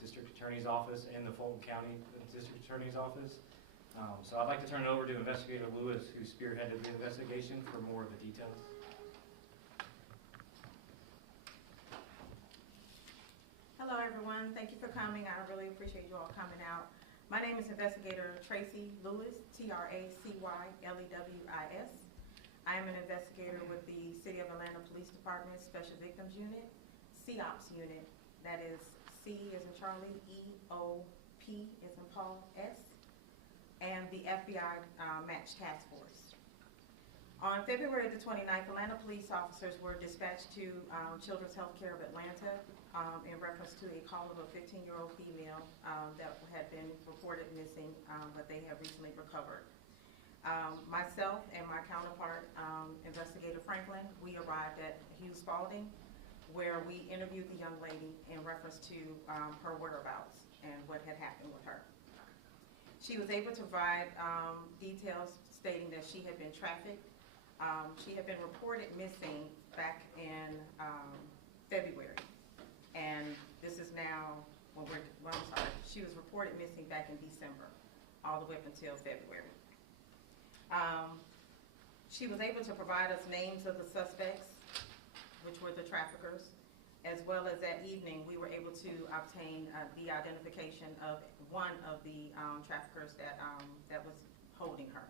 District Attorney's Office and the Fulton County District Attorney's Office. So I'd like to turn it over to Investigator Lewis, who spearheaded the investigation, for more of the details. Hello everyone, thank you for coming. I really appreciate you all coming out. My name is Investigator Tracy Lewis, TracyLewis. I am an investigator with the City of Atlanta Police Department Special Victims Unit, COPS Unit, that is C as in Charlie, EOP as in Paul, S, and the FBI Match Task Force. On February the 29th, Atlanta police officers were dispatched to Children's Healthcare of Atlanta in reference to a call of a 15-year-old female that had been reported missing, but they have recently recovered. Myself and my counterpart, Investigator Franklin, we arrived at Hughes Spalding, where we interviewed the young lady in reference to her whereabouts and what had happened with her. She was able to provide details stating that she had been trafficked. She had been reported missing back in February, and this is now, well, I'm sorry, she was reported missing back in December, all the way up until February. She was able to provide us names of the suspects, which were the traffickers, as well as that evening we were able to obtain the identification of one of the traffickers that was holding her.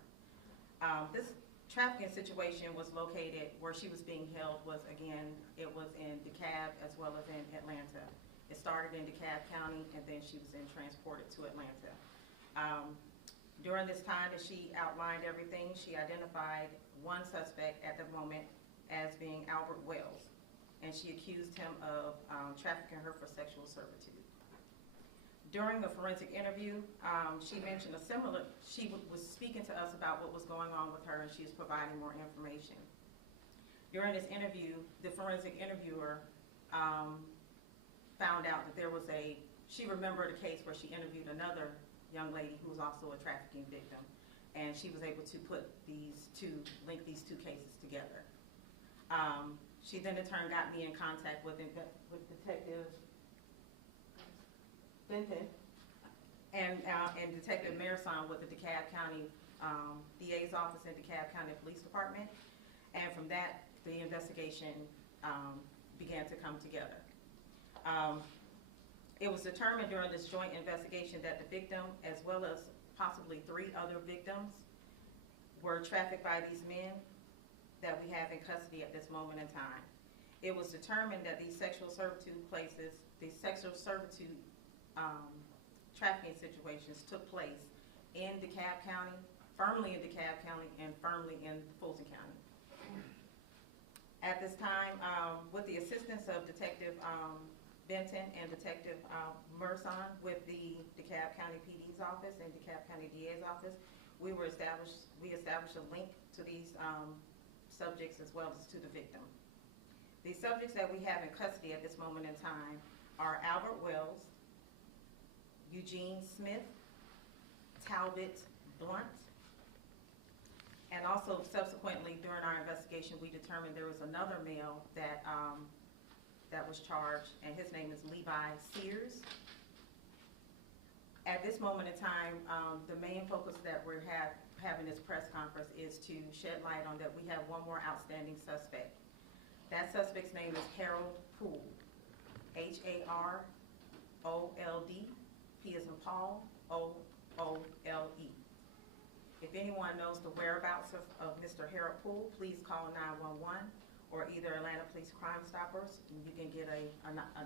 This trafficking situation was located where she was being held was, again, it was in DeKalb as well as in Atlanta. It started in DeKalb County and then she was then transported to Atlanta. During this time that she outlined everything, she identified one suspect at the moment as being Albert Wells, and she accused him of trafficking her for sexual servitude. During the forensic interview, she mentioned she was speaking to us about what was going on with her, and she was providing more information. During this interview, the forensic interviewer found out that she remembered a case where she interviewed another young lady who was also a trafficking victim, and she was able to link these two cases together. She then in turn got me in contact with Detective Benton and Detective Marison with the DeKalb County DA's office and DeKalb County Police Department, and from that the investigation began to come together. It was determined during this joint investigation that the victim, as well as possibly 3 other victims, were trafficked by these men that we have in custody at this moment in time. It was determined that these sexual servitude trafficking situations took place in DeKalb County, firmly in DeKalb County, and firmly in Fulton County. At this time, with the assistance of Detective Benton and Detective Marison with the DeKalb County PD's office and DeKalb County DA's office, we established a link to these subjects as well as to the victim. The subjects that we have in custody at this moment in time are Albert Wells, Eugene Smith, Talbot Blunt, and also subsequently during our investigation we determined there was another male that was charged, and his name is Levi Sears. At this moment in time, the main focus that we're having this press conference is to shed light on that we have one more outstanding suspect. That suspect's name is Harold Poole, H-A-R-O-L-D, P as in Paul, O-O-L-E. If anyone knows the whereabouts of Mr. Harold Poole, please call 911 or either Atlanta Police Crime Stoppers. You can get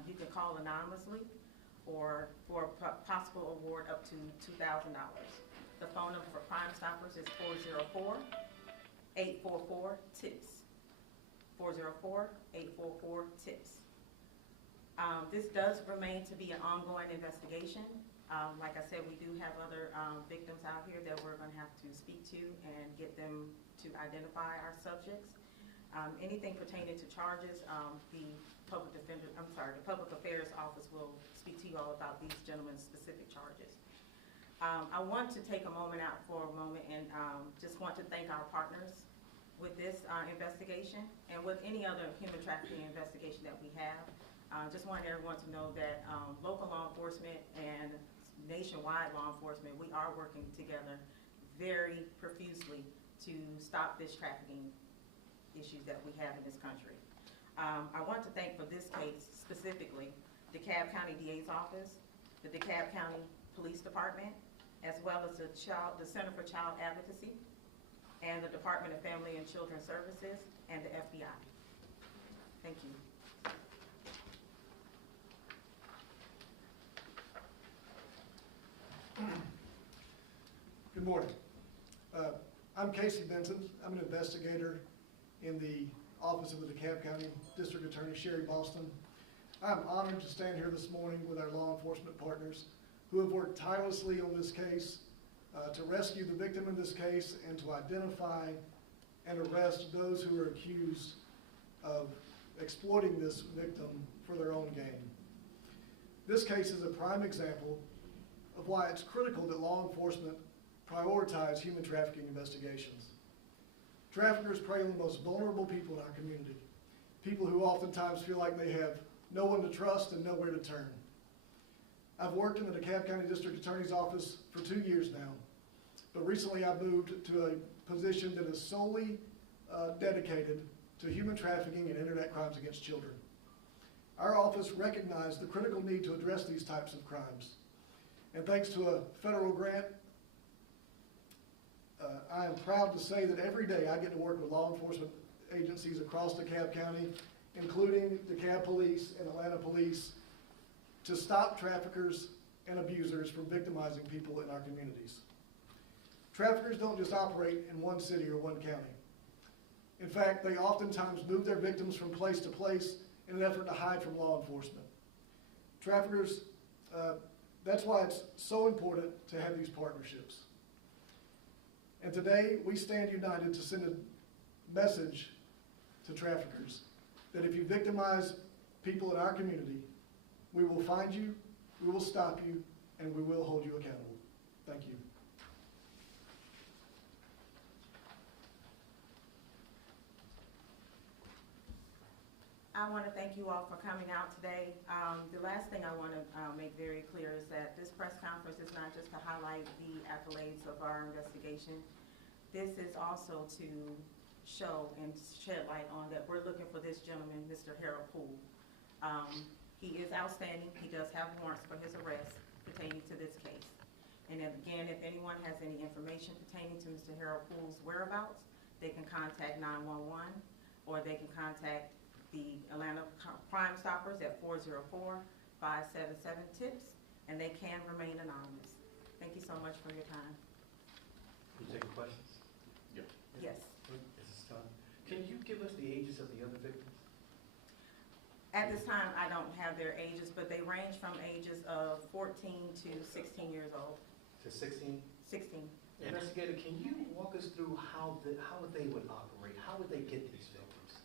you can call anonymously or for a possible award up to $2,000. The phone number for Crime Stoppers is 404-844-TIPS. 404-844-TIPS. This does remain to be an ongoing investigation. Like I said, we do have other victims out here that we're going to have to speak to and get them to identify our subjects. Anything pertaining to charges, the Public Affairs Office will speak to you all about these gentlemen's specific charges. I want to take a moment out for a moment and just want to thank our partners with this investigation and with any other human trafficking investigation that we have. Just want everyone to know that local law enforcement and nationwide law enforcement, we are working together very profusely to stop this trafficking issues that we have in this country. I want to thank for this case specifically DeKalb County DA's office, the DeKalb County Police Department, as well as the Center for Child Advocacy, and the Department of Family and Children Services, and the FBI. Thank you. Good morning. I'm Casey Benson. I'm an investigator in the office of the DeKalb County District Attorney Sherry Boston. I'm honored to stand here this morning with our law enforcement partners who have worked tirelessly on this case to rescue the victim in this case and to identify and arrest those who are accused of exploiting this victim for their own gain. This case is a prime example of why it's critical that law enforcement prioritize human trafficking investigations. Traffickers prey on the most vulnerable people in our community, people who oftentimes feel like they have no one to trust and nowhere to turn. I've worked in the DeKalb County District Attorney's office for 2 years now, but recently I moved to a position that is solely dedicated to human trafficking and internet crimes against children. Our office recognized the critical need to address these types of crimes. And thanks to a federal grant, I am proud to say that every day I get to work with law enforcement agencies across DeKalb County, including DeKalb Police and Atlanta Police, to stop traffickers and abusers from victimizing people in our communities. Traffickers don't just operate in one city or one county. In fact, they oftentimes move their victims from place to place in an effort to hide from law enforcement. Traffickers, that's why it's so important to have these partnerships. And today, we stand united to send a message to traffickers that if you victimize people in our community, we will find you, we will stop you, and we will hold you accountable. Thank you. I want to thank you all for coming out today. The last thing I want to make very clear is that this press conference is not just to highlight the accolades of our investigation. This is also to show and shed light on that we're looking for this gentleman, Mr. Harold Poole. He is outstanding. He does have warrants for his arrest pertaining to this case. And then again, if anyone has any information pertaining to Mr. Harold Poole's whereabouts, they can contact 911 or they can contact the Atlanta Crime Stoppers at 404-577-TIPS, and they can remain anonymous. Thank you so much for your time. You taking questions? Yep. Yes. This is time. Can you give us the ages of the other victims? At this time, I don't have their ages, but they range from ages of 14 to 16 years old. To 16? 16. Investigator, can you walk us through how they would operate? How would they get these victims?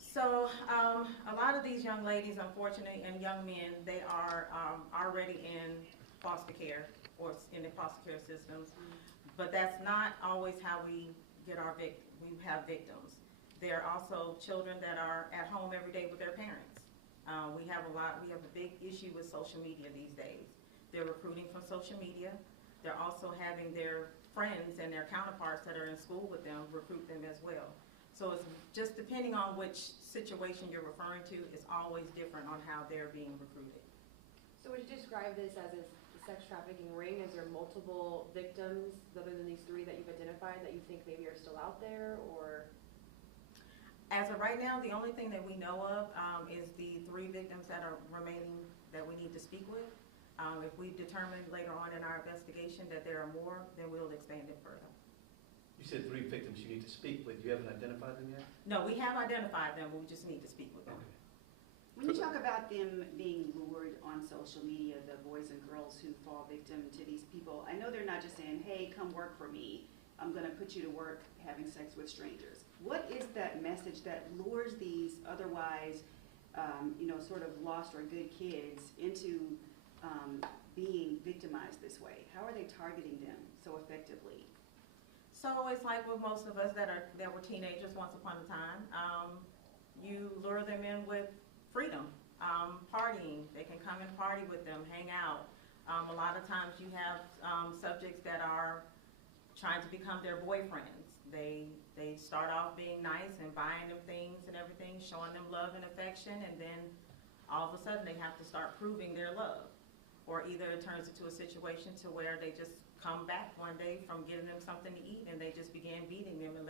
So a lot of these young ladies, unfortunately, and young men, they are already in foster care or in the foster care systems, but that's not always how we get our we have victims. There are also children that are at home every day with their parents. We have a big issue with social media these days. They're recruiting from social media. They're also having their friends and their counterparts that are in school with them recruit them as well. So it's just depending on which situation you're referring to, it's always different on how they're being recruited. So would you describe this as a sex trafficking ring? Is there multiple victims other than these 3 that you've identified that you think maybe are still out there, or? As of right now, the only thing that we know of is the 3 victims that are remaining that we need to speak with. If we determine later on in our investigation that there are more, then we'll expand it further. You said 3 victims you need to speak with. You haven't identified them yet? No, we have identified them, but we just need to speak with them. Okay. When you talk about them being lured on social media, the boys and girls who fall victim to these people, I know they're not just saying, hey, come work for me. I'm going to put you to work having sex with strangers. What is that message that lures these otherwise, sort of lost or good kids into being victimized this way? How are they targeting them so effectively? So it's like with most of us that were teenagers once upon a time. You lure them in with freedom, partying. They can come and party with them, hang out. A lot of times you have subjects that are trying to become their boyfriends. They start off being nice and buying them things and everything, showing them love and affection, and then all of a sudden they have to start proving their love. Or either it turns into a situation to where they just come back one day from getting them something to eat and they just began beating them and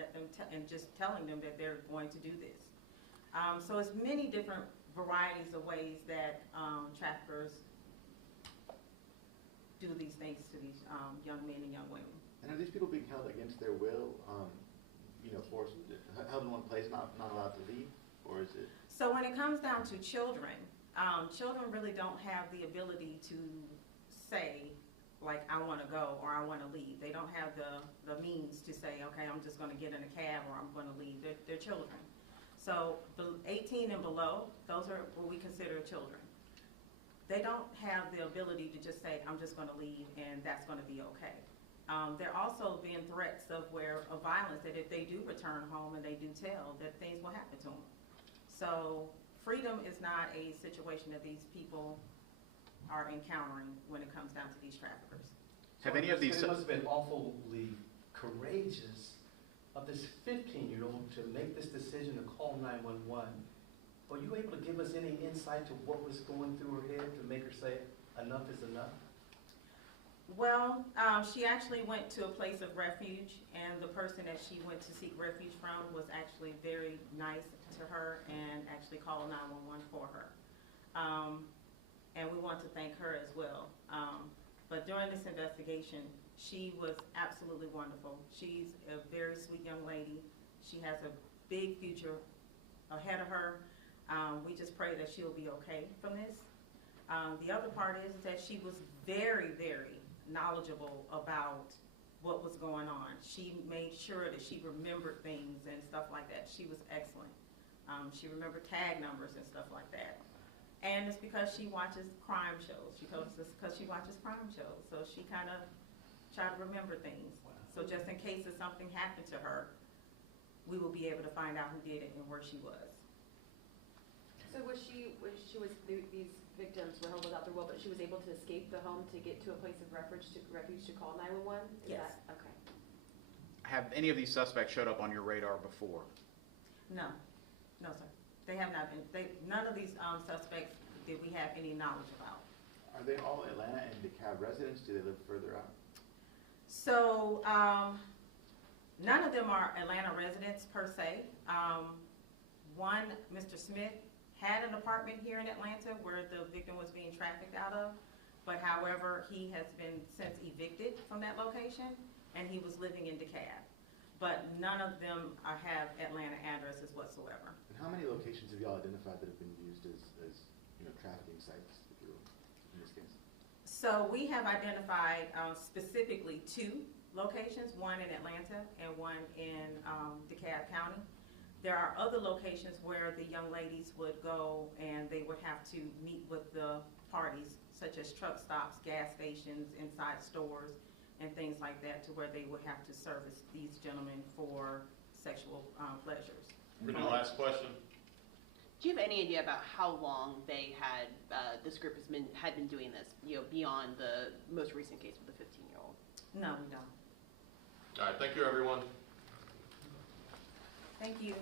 and just telling them that they're going to do this. So it's many different varieties of ways that traffickers do these things to these young men and young women. And are these people being held against their will, forced, held in one place, not allowed to leave, or is it? So when it comes down to children, children really don't have the ability to say, like, I want to go or I want to leave. They don't have the means to say, okay, I'm just going to get in a cab or I'm going to leave. They're children. So the 18 and below, those are what we consider children. They don't have the ability to just say, I'm just going to leave and that's going to be okay. There are also being threats of violence, that if they do return home and they do tell, that things will happen to them. So freedom is not a situation that these people are encountering when it comes down to these traffickers. Have any of these? It must have been awfully courageous of this 15-year-old to make this decision to call 911. Were you able to give us any insight to what was going through her head to make her say, enough is enough? Well, she actually went to a place of refuge, and the person that she went to seek refuge from was actually very nice to her and actually called 911 for her. And we want to thank her as well. But during this investigation, she was absolutely wonderful. She's a very sweet young lady. She has a big future ahead of her. We just pray that she'll be okay from this. The other part is that she was very, very knowledgeable about what was going on. She made sure that she remembered things and stuff like that. She was excellent. She remembered tag numbers and stuff like that. And it's because she watches crime shows. She told us this because she watches crime shows. So she kind of tried to remember things. So just in case if something happened to her, we will be able to find out who did it and where she was. So these victims were held without their will, but she was able to escape the home to get to a place of refuge to call 911? Yes. Okay. Have any of these suspects showed up on your radar before? No, no, sir. They have not been. None of these suspects did we have any knowledge about. Are they all Atlanta and DeKalb residents? Do they live further out? So none of them are Atlanta residents per se. One, Mr. Smith, had an apartment here in Atlanta where the victim was being trafficked out of, but however, he has been since evicted from that location, and he was living in DeKalb. But none of them have Atlanta addresses whatsoever. And how many locations have y'all identified that have been used as trafficking sites, if you will, in this case? So we have identified specifically 2 locations, one in Atlanta and one in DeKalb County. There are other locations where the young ladies would go and they would have to meet with the parties, such as truck stops, gas stations, inside stores, and things like that, to where they would have to service these gentlemen for sexual pleasures. For the last question. Do you have any idea about how long they had, this group had been doing this, beyond the most recent case with the 15-year-old? No, we don't. All right, thank you, everyone. Thank you.